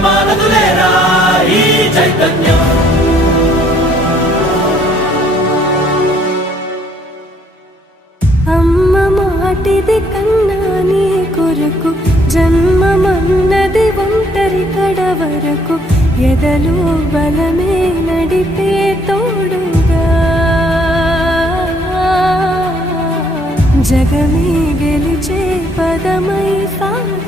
మానదులేరా ఈ చైతన్యం. అమ్మ మాటిది కన్నా నీ కొరకు జన్మమన్నది ఒంటరి కడ వరకు ఎదలో బలమే నడిపే తోడుగా జగమే గెలిచే పదమై సాగ